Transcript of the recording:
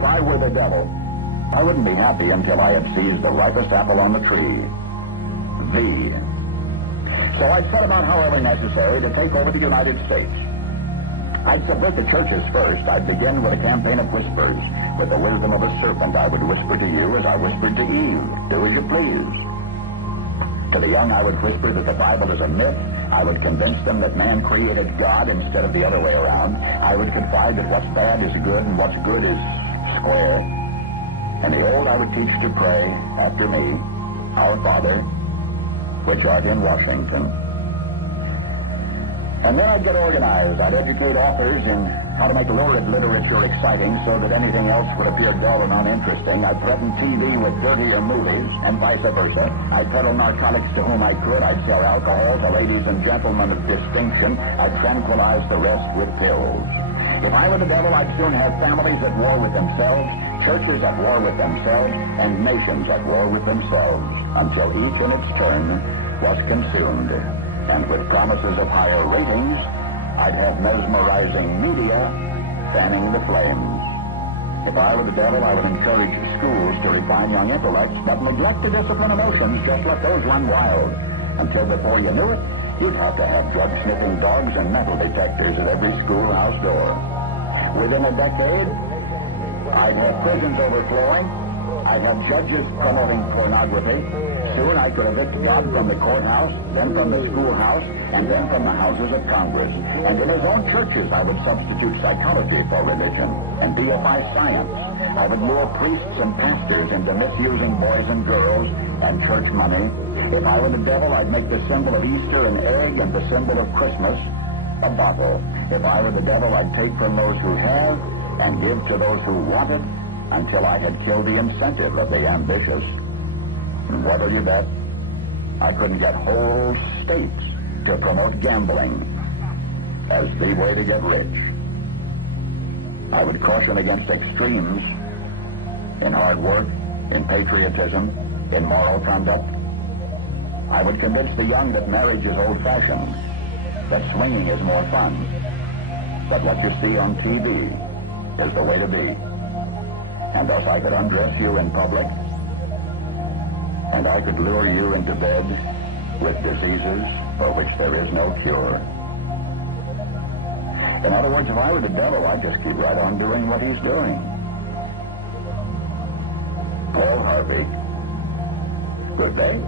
If I were the devil, I wouldn't be happy until I had seized the ripest apple on the tree. Thee. So I set about, however necessary, to take over the United States. I'd subvert the churches first. I'd begin with a campaign of whispers. With the wisdom of a serpent, I would whisper to you as I whispered to Eve. Do as you please. To the young, I would whisper that the Bible is a myth. I would convince them that man created God instead of the other way around. I would confide that what's bad is good and what's good is square. And the old I would teach to pray after me, Our Father, which art in Washington. And then I'd get organized. I'd educate authors in how to make lurid literature exciting so that anything else would appear dull and uninteresting. I'd threaten TV with dirtier movies, and vice versa. I'd peddle narcotics to whom I could. I'd sell alcohol to ladies and gentlemen of distinction. I'd tranquilize the rest with pills. If I were the devil, I'd soon have families at war with themselves, churches at war with themselves, and nations at war with themselves, until each in its turn was consumed. And with promises of higher ratings, I'd have mesmerizing media fanning the flames. If I were the devil, I would encourage schools to refine young intellects, but neglect to discipline emotions, just let those run wild. Until before you knew it, you'd have to have drug-sniffing dogs and metal detectors at every schoolhouse door. Within a decade, I'd have prisons overflowing. I'd have judges promoting pornography. Soon I could evict God from the courthouse, then from the schoolhouse, and then from the houses of Congress. And in his own churches, I would substitute psychology for religion and deify science. I would lure priests and pastors into misusing boys and girls and church money. If I were the devil, I'd make the symbol of Easter an egg and the symbol of Christmas a bottle. If I were the devil, I'd take from those who have and give to those who want it until I had killed the incentive of the ambitious. And what'll you bet? I couldn't get whole states to promote gambling as the way to get rich. I would caution against extremes in hard work, in patriotism, in moral conduct. I would convince the young that marriage is old-fashioned, that swinging is more fun, that what you see on TV is the way to be. And thus I could undress you in public, and I could lure you into bed with diseases for which there is no cure. In other words, if I were the devil, I'd just keep right on doing what he's doing. Paul Harvey. Good day.